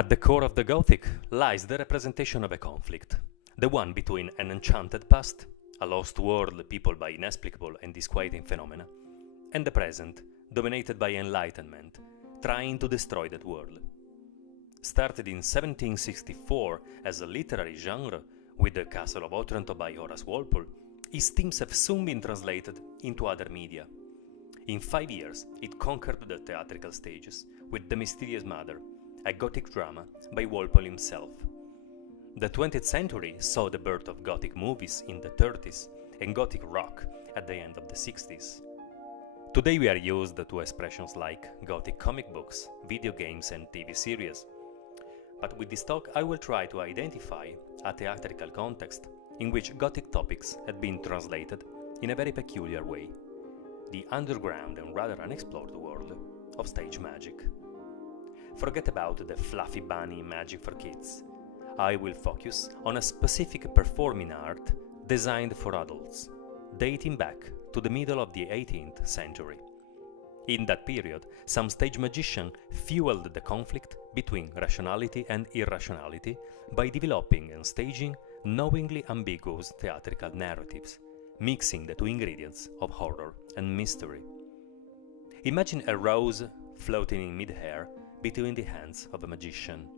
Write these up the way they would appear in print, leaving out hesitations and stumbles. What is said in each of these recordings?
At the core of the Gothic lies the representation of a conflict, the one between an enchanted past, a lost world peopled by inexplicable and disquieting phenomena, and the present, dominated by enlightenment, trying to destroy that world. Started in 1764 as a literary genre with The Castle of Otranto by Horace Walpole, its themes have soon been translated into other media. In 5 years, it conquered the theatrical stages with The Mysterious Mother, a Gothic drama by Walpole himself. The 20th century saw the birth of Gothic movies in the 30s and Gothic rock at the end of the 60s. Today we are used to expressions like Gothic comic books, video games and TV series. But with this talk I will try to identify a theatrical context in which Gothic topics had been translated in a very peculiar way, the underground and rather unexplored world of stage magic. Forget about the fluffy bunny magic for kids. I will focus on a specific performing art designed for adults, dating back to the middle of the 18th century. In that period, some stage magicians fueled the conflict between rationality and irrationality by developing and staging knowingly ambiguous theatrical narratives, mixing the two ingredients of horror and mystery. Imagine a rose floating in mid-air between the hands of a magician.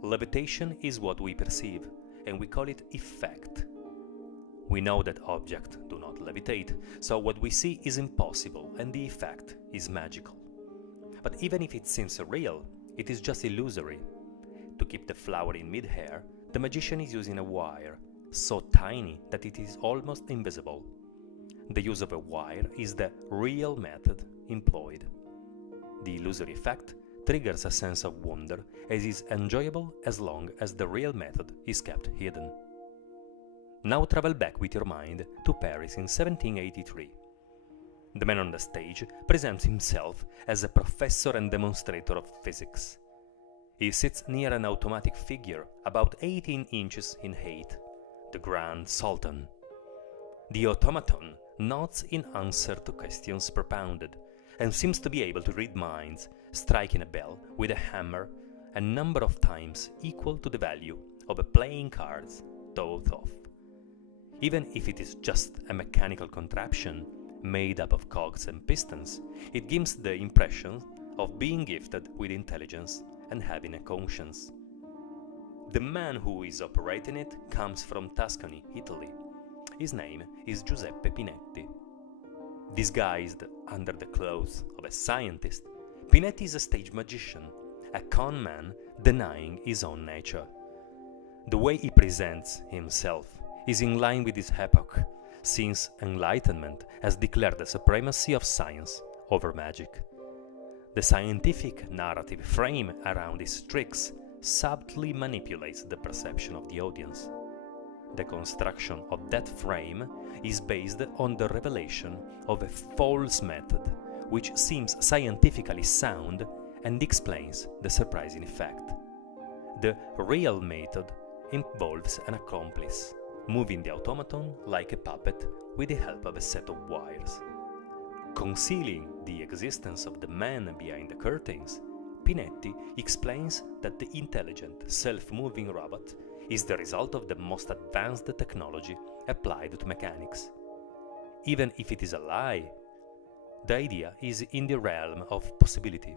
Levitation is what we perceive, and we call it effect. We know that objects do not levitate, so what we see is impossible and the effect is magical. But even if it seems real, it is just illusory. To keep the flower in mid-air, the magician is using a wire, so tiny that it is almost invisible. The use of a wire is the real method employed. The illusory effect triggers a sense of wonder as is enjoyable as long as the real method is kept hidden. Now travel back with your mind to Paris in 1783. The man on the stage presents himself as a professor and demonstrator of physics. He sits near an automatic figure about 18 inches in height, the Grand Sultan. The automaton nods in answer to questions propounded and seems to be able to read minds, striking a bell with a hammer a number of times equal to the value of a playing cards thought of. Even if it is just a mechanical contraption made up of cogs and pistons, it gives the impression of being gifted with intelligence and having a conscience. The man who is operating it comes from Tuscany, Italy. His name is Giuseppe Pinetti. Disguised under the clothes of a scientist, Pinetti is a stage magician, a con man denying his own nature. The way he presents himself is in line with his epoch, since Enlightenment has declared the supremacy of science over magic. The scientific narrative frame around his tricks subtly manipulates the perception of the audience. The construction of that frame is based on the revelation of a false method, which seems scientifically sound and explains the surprising effect. The real method involves an accomplice, moving the automaton like a puppet with the help of a set of wires. Concealing the existence of the man behind the curtains, Pinetti explains that the intelligent, self-moving robot is the result of the most advanced technology applied to mechanics. Even if it is a lie, the idea is in the realm of possibility.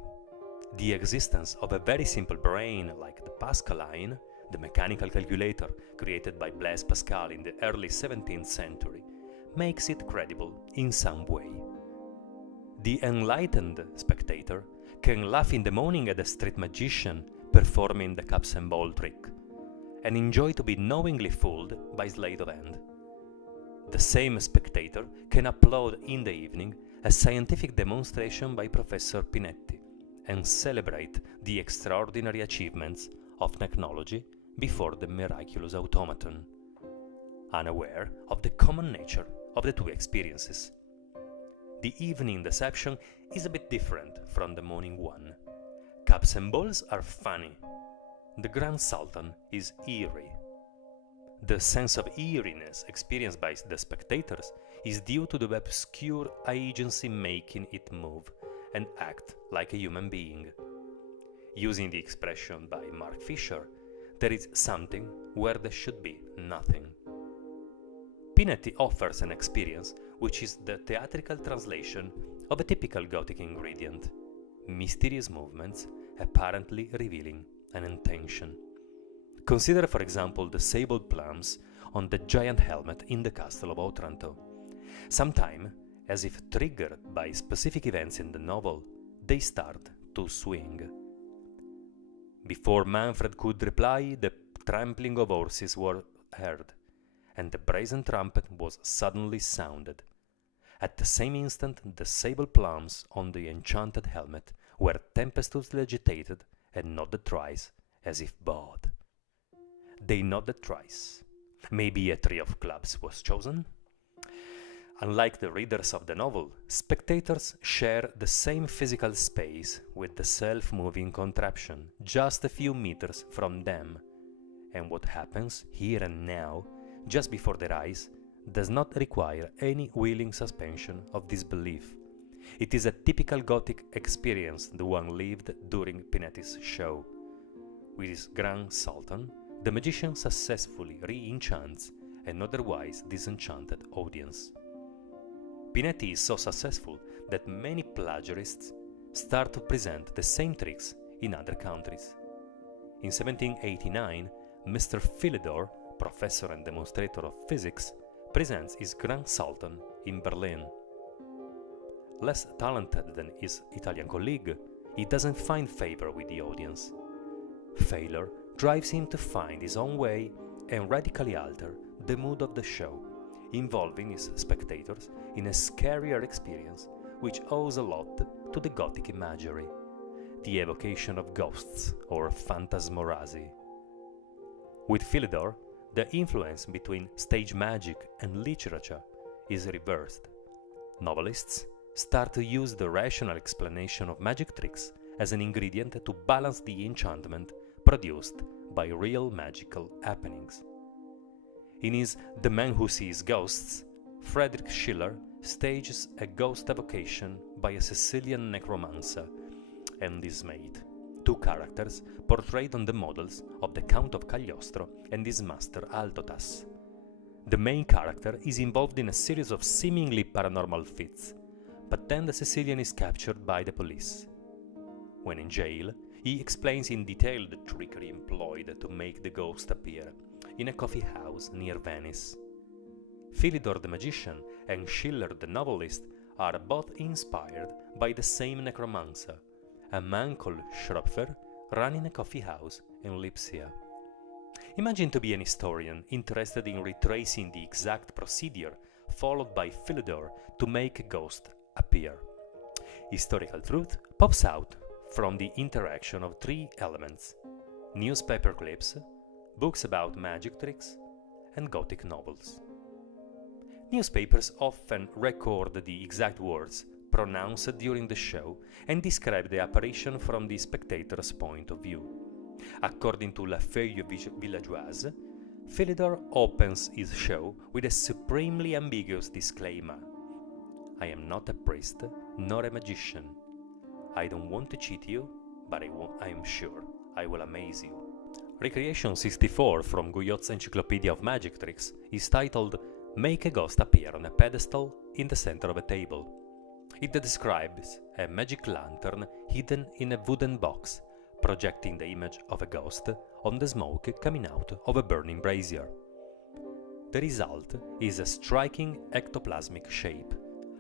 The existence of a very simple brain like the Pascaline, the mechanical calculator created by Blaise Pascal in the early 17th century, makes it credible in some way. The enlightened spectator can laugh in the morning at a street magician performing the cups and ball trick, and enjoy to be knowingly fooled by sleight of hand. The same spectator can applaud in the evening a scientific demonstration by Professor Pinetti and celebrate the extraordinary achievements of technology before the miraculous automaton, unaware of the common nature of the two experiences. The evening deception is a bit different from the morning one. Cups and balls are funny. The Grand Sultan is eerie. The sense of eeriness experienced by the spectators is due to the obscure agency making it move and act like a human being. Using the expression by Mark Fisher, there is something where there should be nothing. Pinetti offers an experience which is the theatrical translation of a typical Gothic ingredient: mysterious movements apparently revealing an intention. Consider, for example, the sable plumes on the giant helmet in the castle of Otranto. Sometime, as if triggered by specific events in the novel, they start to swing. Before Manfred could reply, the trampling of horses was heard, and the brazen trumpet was suddenly sounded. At the same instant, the sable plumes on the enchanted helmet were tempestuously agitated and nodded thrice, as if bowed. They nodded thrice. Maybe a three of clubs was chosen? Unlike the readers of the novel, spectators share the same physical space with the self-moving contraption just a few meters from them, and what happens here and now, just before their eyes, does not require any willing suspension of disbelief. It is a typical Gothic experience, the one lived during Pinetti's show. With his Grand Sultan, the magician successfully re-enchants an otherwise disenchanted audience. Pinetti is so successful that many plagiarists start to present the same tricks in other countries. In 1789, Mr. Philidor, professor and demonstrator of physics, presents his Grand Sultan in Berlin. Less talented than his Italian colleague, he doesn't find favor with the audience. Failure drives him to find his own way and radically alter the mood of the show, involving his spectators in a scarier experience which owes a lot to the Gothic imagery, the evocation of ghosts or phantasmorasi. With Philidor, the influence between stage magic and literature is reversed. Novelists start to use the rational explanation of magic tricks as an ingredient to balance the enchantment produced by real magical happenings. In his The Man Who Sees Ghosts, Friedrich Schiller stages a ghost evocation by a Sicilian necromancer and his mate, two characters portrayed on the models of the Count of Cagliostro and his master Altotas. The main character is involved in a series of seemingly paranormal feats, but then the Sicilian is captured by the police. When in jail, he explains in detail the trickery employed to make the ghost appear in a coffee house near Venice. Philidor the magician and Schiller the novelist are both inspired by the same necromancer, a man called Schröpfer running a coffee house in Lipsia. Imagine to be an historian interested in retracing the exact procedure followed by Philidor to make a ghost appear. Historical truth pops out from the interaction of three elements: newspaper clips, books about magic tricks, and Gothic novels. Newspapers often record the exact words pronounced during the show and describe the apparition from the spectator's point of view. According to La Feuille Villageoise, Philidor opens his show with a supremely ambiguous disclaimer: "I am not a priest nor a magician. I don't want to cheat you, but I am sure I will amaze you." Recreation 64 from Guyot's Encyclopedia of Magic Tricks is titled "Make a Ghost Appear on a Pedestal in the Center of a Table." It describes a magic lantern hidden in a wooden box, projecting the image of a ghost on the smoke coming out of a burning brazier. The result is a striking ectoplasmic shape,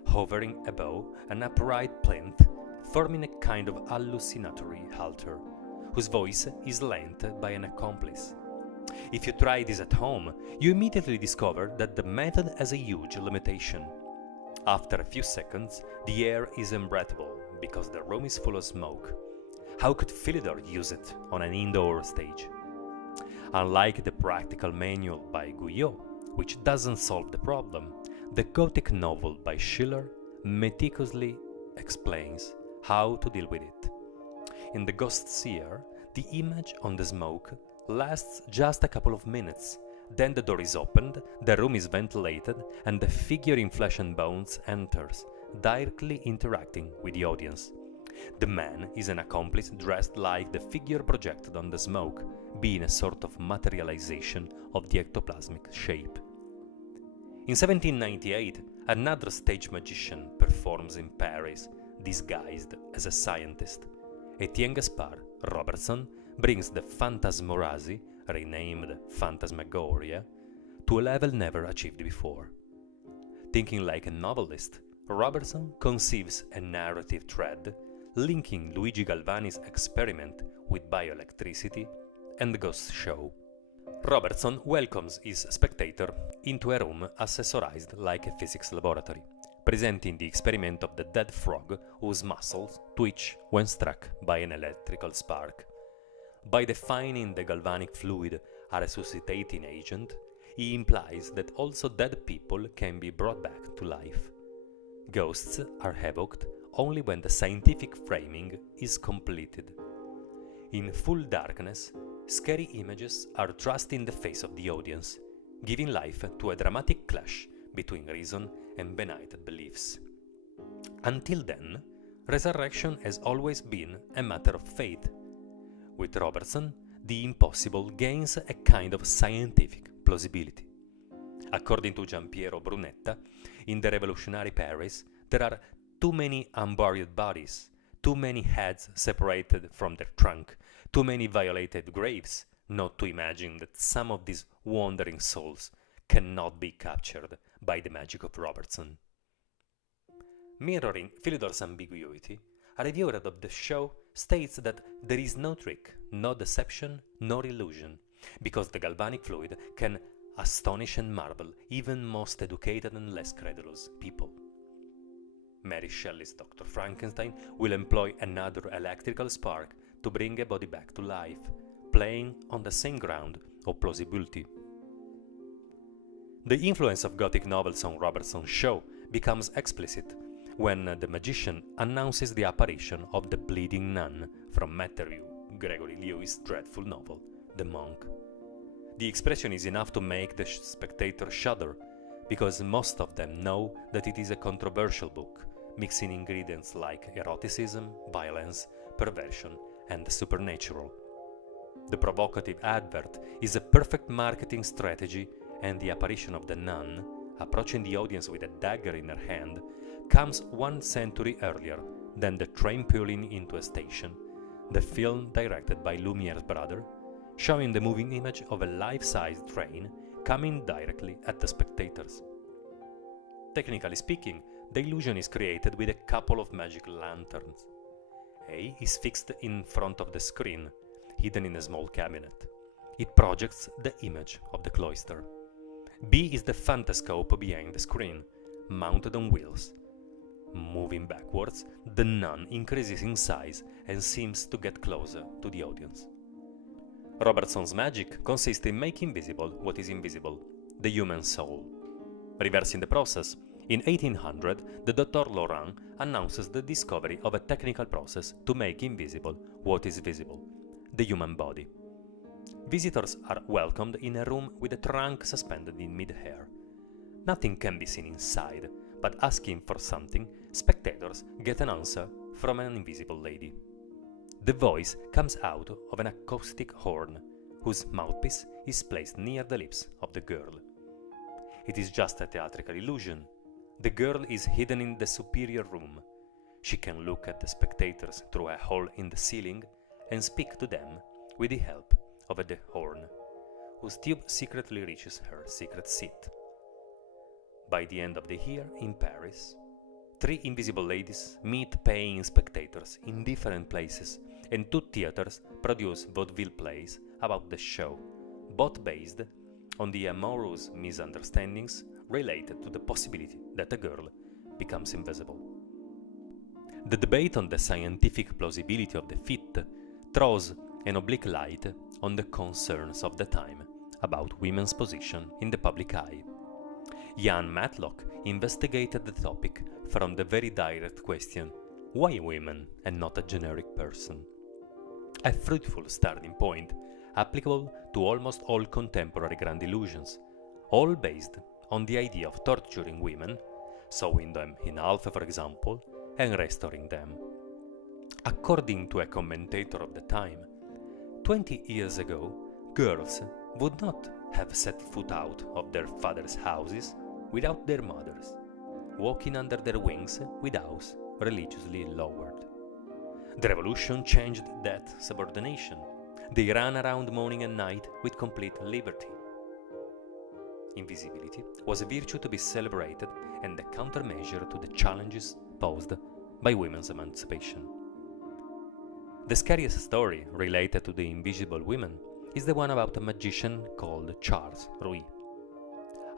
hovering above an upright plinth, forming a kind of hallucinatory altar, whose voice is lent by an accomplice. If you try this at home, you immediately discover that the method has a huge limitation. After a few seconds, the air is unbreathable because the room is full of smoke. How could Philidor use it on an indoor stage? Unlike the practical manual by Guyot, which doesn't solve the problem, the Gothic novel by Schiller meticulously explains how to deal with it. In The Ghost Seer, the image on the smoke lasts just a couple of minutes. Then the door is opened, the room is ventilated, and the figure in flesh and bones enters, directly interacting with the audience. The man is an accomplice dressed like the figure projected on the smoke, being a sort of materialization of the ectoplasmic shape. In 1798, another stage magician performs in Paris, disguised as a scientist. Etienne Gaspard Robertson brings the phantasmorasi, renamed Phantasmagoria, to a level never achieved before. Thinking like a novelist, Robertson conceives a narrative thread linking Luigi Galvani's experiment with bioelectricity and the ghost show. Robertson welcomes his spectator into a room accessorized like a physics laboratory, presenting the experiment of the dead frog whose muscles twitch when struck by an electrical spark. By defining the galvanic fluid a resuscitating agent, he implies that also dead people can be brought back to life. Ghosts are evoked only when the scientific framing is completed. In full darkness, scary images are thrust in the face of the audience, giving life to a dramatic clash between reason and benighted beliefs. Until then, resurrection has always been a matter of faith. With Robertson, the impossible gains a kind of scientific plausibility. According to Giampiero Brunetta, in the revolutionary Paris, there are too many unburied bodies, too many heads separated from their trunk, too many violated graves, not to imagine that some of these wandering souls cannot be captured by the magic of Robertson. Mirroring Philidor's ambiguity, a reviewer of the show states that there is no trick, no deception, nor illusion, because the galvanic fluid can astonish and marvel even most educated and less credulous people. Mary Shelley's Dr. Frankenstein will employ another electrical spark to bring a body back to life, playing on the same ground of plausibility. The influence of Gothic novels on Robertson Show becomes explicit when the magician announces the apparition of the bleeding nun from Matthew Gregory Lewis' dreadful novel, The Monk. The expression is enough to make the spectator shudder, because most of them know that it is a controversial book, mixing ingredients like eroticism, violence, perversion, and the supernatural. The provocative advert is a perfect marketing strategy, and the apparition of the nun, approaching the audience with a dagger in her hand, comes 1 century earlier than the train pulling into a station, the film directed by Lumiere's brother, showing the moving image of a life-size train coming directly at the spectators. Technically speaking, the illusion is created with a couple of magic lanterns. A is fixed in front of the screen, hidden in a small cabinet. It projects the image of the cloister. B is the phantascope behind the screen, mounted on wheels. Moving backwards, the nun increases in size and seems to get closer to the audience. Robertson's magic consists in making visible what is invisible, the human soul. Reversing the process, in 1800, the Dr. Laurent announces the discovery of a technical process to make invisible what is visible, the human body. Visitors are welcomed in a room with a trunk suspended in mid-air. Nothing can be seen inside, but asking for something, spectators get an answer from an invisible lady. The voice comes out of an acoustic horn, whose mouthpiece is placed near the lips of the girl. It is just a theatrical illusion. The girl is hidden in the superior room. She can look at the spectators through a hole in the ceiling and speak to them with the help of the horn, whose tube secretly reaches her secret seat. By the end of the year in Paris, 3 invisible ladies meet paying spectators in different places, and 2 theaters produce vaudeville plays about the show, both based on the amorous misunderstandings related to the possibility that a girl becomes invisible. The debate on the scientific plausibility of the feat throws an oblique light on the concerns of the time about women's position in the public eye. Ian Matlock investigated the topic from the very direct question, why women and not a generic person? A fruitful starting point, applicable to almost all contemporary grand illusions, all based on the idea of torturing women, sewing them in half, for example, and restoring them. According to a commentator of the time, 20 years ago, girls would not have set foot out of their fathers' houses without their mothers, walking under their wings with house religiously lowered. The revolution changed that subordination. They ran around morning and night with complete liberty. Invisibility was a virtue to be celebrated and a countermeasure to the challenges posed by women's emancipation. The scariest story related to the invisible women is the one about a magician called Charles Rouy.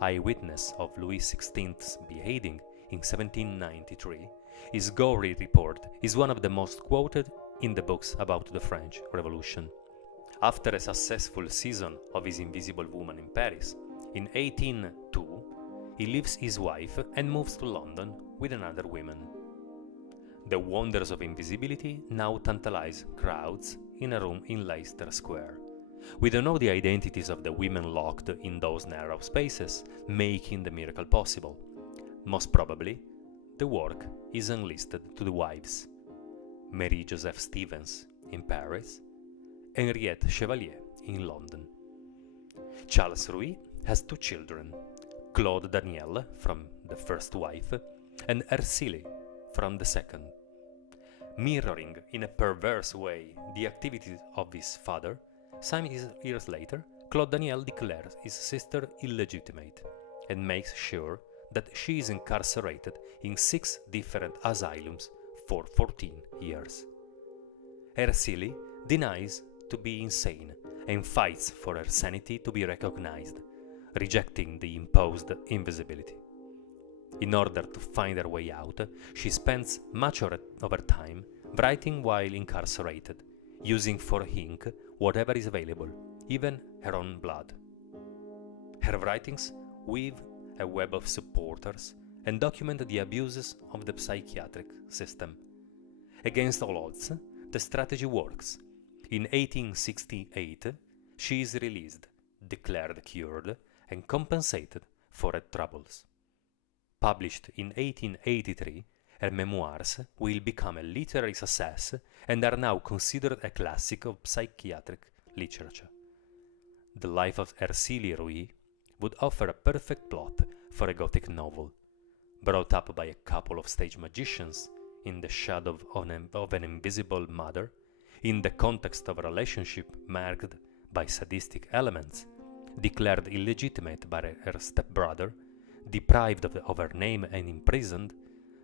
Eyewitness of Louis XVI's beheading in 1793, his gory report is one of the most quoted in the books about the French Revolution. After a successful season of his Invisible Woman in Paris, in 1802, he leaves his wife and moves to London with another woman. The wonders of invisibility now tantalize crowds in a room in Leicester Square. We don't know the identities of the women locked in those narrow spaces, making the miracle possible. Most probably, the work is unlisted to the wives: Mary Joseph Stevens in Paris, Henriette Chevalier in London. Charles Rouy has 2 children, Claude Daniel from the first wife and Ercile from the second. Mirroring in a perverse way the activities of his father, some years later, Claude Daniel declares his sister illegitimate and makes sure that she is incarcerated in 6 different asylums for 14 years. Ercile denies to be insane and fights for her sanity to be recognized, rejecting the imposed invisibility. In order to find her way out, she spends much of her time writing while incarcerated, using for ink whatever is available, even her own blood. Her writings weave a web of supporters and document the abuses of the psychiatric system. Against all odds, the strategy works. In 1868, she is released, declared cured, and compensated for her troubles. Published in 1883, her memoirs will become a literary success and are now considered a classic of psychiatric literature. The life of Ercile Rouy would offer a perfect plot for a Gothic novel, brought up by a couple of stage magicians in the shadow of an invisible mother, in the context of a relationship marked by sadistic elements, declared illegitimate by her stepbrother, deprived of her name and imprisoned.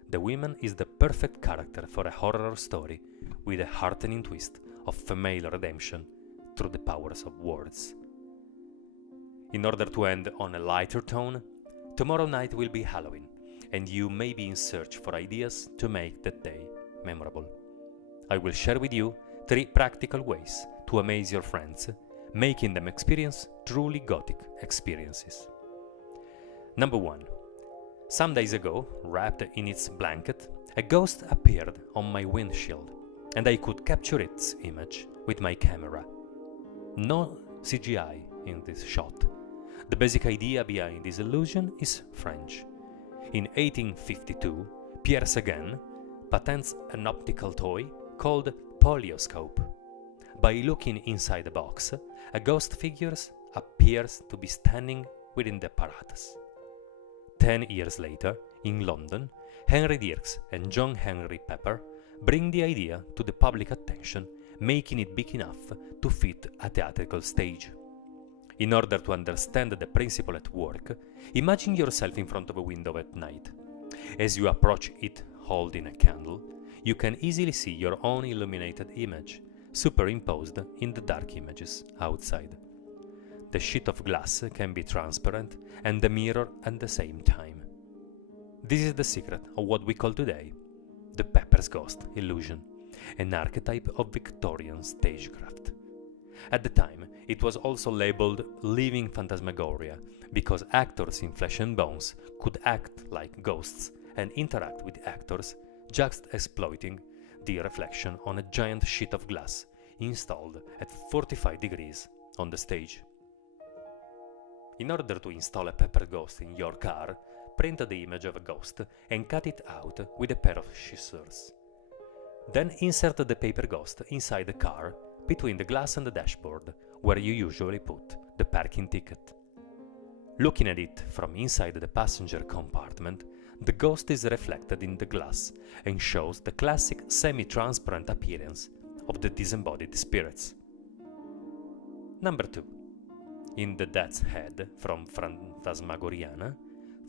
The woman is the perfect character for a horror story with a heartening twist of female redemption through the powers of words. In order to end on a lighter tone, tomorrow night will be Halloween, and you may be in search for ideas to make that day memorable. I will share with you 3 practical ways to amaze your friends, making them experience truly Gothic experiences. Number 1. Some days ago, wrapped in its blanket, a ghost appeared on my windshield, and I could capture its image with my camera. No CGI in this shot. The basic idea behind this illusion is French. In 1852, Pierre Seguin patents an optical toy called polioscope. By looking inside the box, a ghost figure appears to be standing within the apparatus. 10 years later, in London, Henry Dirks and John Henry Pepper bring the idea to the public attention, making it big enough to fit a theatrical stage. In order to understand the principle at work, imagine yourself in front of a window at night. As you approach it holding a candle, you can easily see your own illuminated image, superimposed in the dark images outside. The sheet of glass can be transparent and the mirror at the same time. This is the secret of what we call today the Pepper's Ghost illusion, an archetype of Victorian stagecraft. At the time, it was also labeled living phantasmagoria because actors in flesh and bones could act like ghosts and interact with actors, just exploiting the reflection on a giant sheet of glass installed at 45 degrees on the stage. In order to install a Pepper Ghost in your car, print the image of a ghost and cut it out with a pair of scissors. Then insert the paper ghost inside the car, between the glass and the dashboard, where you usually put the parking ticket. Looking at it from inside the passenger compartment, the ghost is reflected in the glass and shows the classic semi-transparent appearance of the disembodied spirits. Number 2. In The Death's Head from Phantasmagoriana,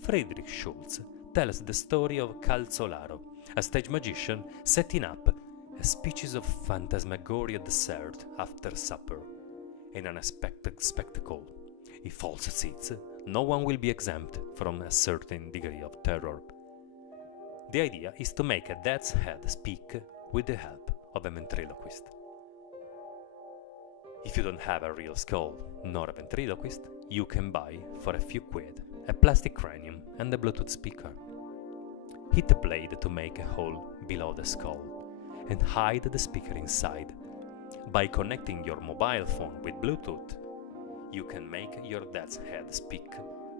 Friedrich Schultz tells the story of Calzolaro, a stage magician setting up a species of phantasmagoria dessert after supper. An unexpected spectacle. If false seats, no one will be exempt from a certain degree of terror. The idea is to make a death's head speak with the help of a ventriloquist. If you don't have a real skull nor a ventriloquist, you can buy, for a few quid, a plastic cranium and a Bluetooth speaker. Hit the blade to make a hole below the skull and hide the speaker inside. By connecting your mobile phone with Bluetooth, you can make your death's head speak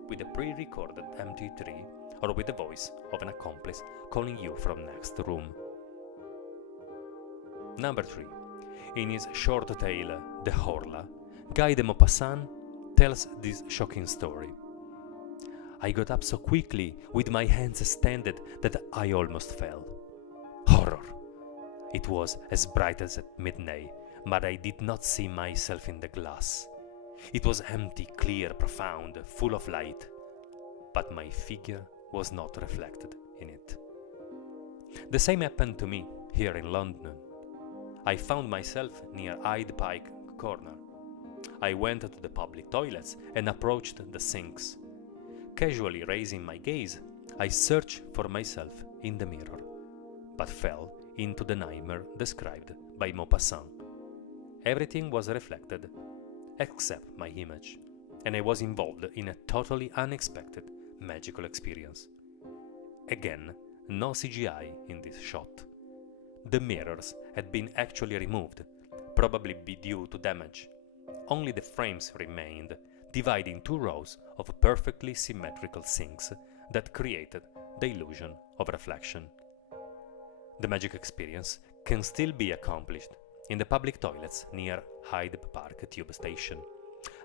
with a pre-recorded MP3 or with the voice of an accomplice calling you from next room. Number 3. In his short tale, The Horla, Guy de Maupassant tells this shocking story. I got up so quickly, with my hands extended, that I almost fell. Horror! It was as bright as at midnight, but I did not see myself in the glass. It was empty, clear, profound, full of light, but my figure was not reflected in it. The same happened to me here in London. I found myself near Hyde Park Corner. I went to the public toilets and approached the sinks. Casually raising my gaze, I searched for myself in the mirror, but fell into the nightmare described by Maupassant. Everything was reflected, except my image, and I was involved in a totally unexpected magical experience. Again, no CGI in this shot. The mirrors had been actually removed, probably due to damage. Only the frames remained, dividing two rows of perfectly symmetrical sinks that created the illusion of reflection. The magic experience can still be accomplished in the public toilets near Hyde Park Tube Station,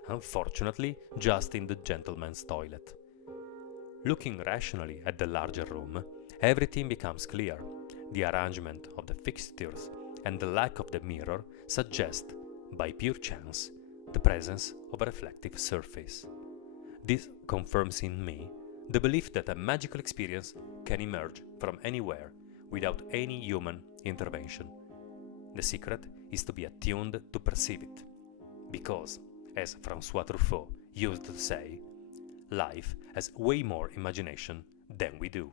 unfortunately just in the gentleman's toilet. Looking rationally at the larger room, everything becomes clear. The arrangement of the fixtures and the lack of the mirror suggest, by pure chance, the presence of a reflective surface. This confirms in me the belief that a magical experience can emerge from anywhere without any human intervention. The secret is to be attuned to perceive it, because, as François Truffaut used to say, life has way more imagination than we do.